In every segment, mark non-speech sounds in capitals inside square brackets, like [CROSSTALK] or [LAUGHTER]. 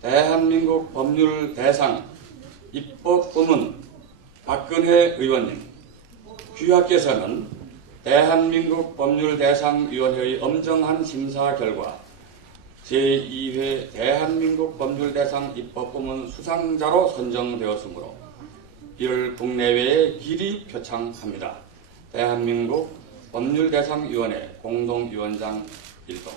대한민국 법률 대상 입법 부문 박근혜 의원님 귀하께서는 대한민국 법률대상위원회의 엄정한 심사 결과 제2회 대한민국 법률대상 입법부문 수상자로 선정되었으므로 이를 국내외에 길이 표창합니다. 대한민국 법률대상위원회 공동위원장 일동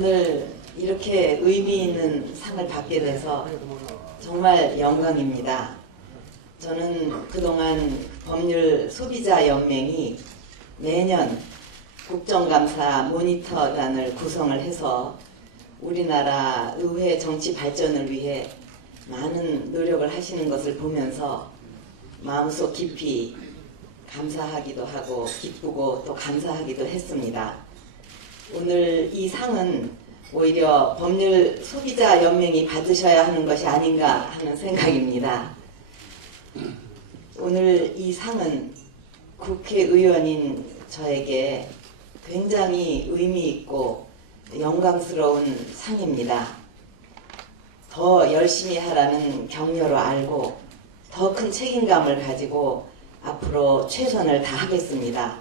오늘 이렇게 의미 있는 상을 받게 돼서 정말 영광입니다. 저는 그동안 법률 소비자 연맹이 매년 국정감사 모니터단을 구성을 해서 우리나라 의회 정치 발전을 위해 많은 노력을 하시는 것을 보면서 마음속 깊이 감사하기도 하고 기쁘고 또 감사하기도 했습니다. 오늘 이 상은 오히려 법률 소비자 연맹이 받으셔야 하는 것이 아닌가 하는 생각입니다. 오늘 이 상은 국회의원인 저에게 굉장히 의미 있고 영광스러운 상입니다. 더 열심히 하라는 격려로 알고 더 큰 책임감을 가지고 앞으로 최선을 다하겠습니다.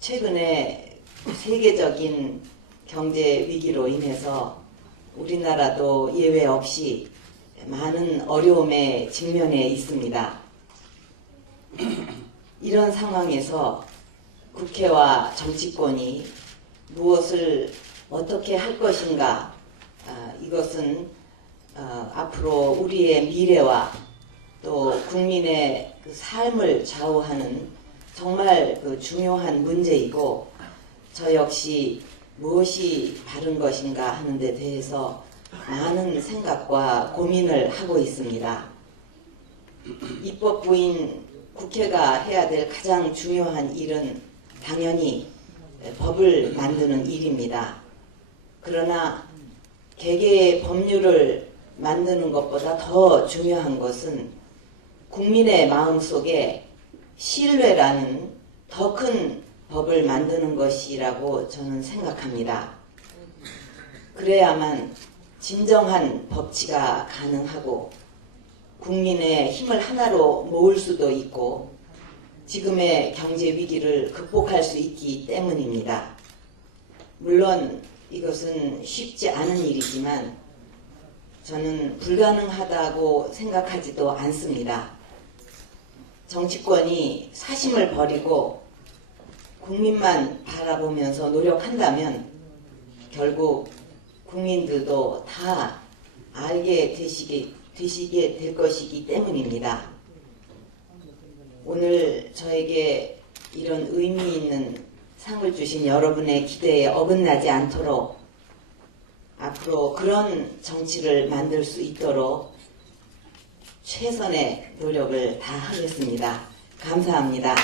최근에 세계적인 경제 위기로 인해서 우리나라도 예외 없이 많은 어려움에 직면해 있습니다. [CLEARS THROAT] 이런 상황에서 국회와 정치권이 무엇을 어떻게 할 것인가 아, 이것은 어, 앞으로 우리의 미래와 또 국민의 그 삶을 좌우하는 정말 그 중요한 문제이고 저 역시 무엇이 바른 것인가 하는 데 대해서 많은 생각과 고민을 하고 있습니다. 입법부인 국회가 해야 될 가장 중요한 일은 당연히 법을 만드는 일입니다. 그러나 개개의 법률을 만드는 것보다 더 중요한 것은 국민의 마음속에 신뢰라는 더 큰 법을 만드는 것이라고 저는 생각합니다. 그래야만 진정한 법치가 가능하고 국민의 힘을 하나로 모을 수도 있고 지금의 경제 위기를 극복할 수 있기 때문입니다. 물론 이것은 쉽지 않은 일이지만 저는 불가능하다고 생각하지도 않습니다. 정치권이 사심을 버리고 국민만 바라보면서 노력한다면 결국 국민들도 다 알게 되시게, 되시게 될 것이기 때문입니다. 오늘 저에게 이런 의미 있는 상을 주신 여러분의 기대에 어긋나지 않도록 앞으로 그런 정치를 만들 수 있도록 최선의 노력을 다하겠습니다. 감사합니다.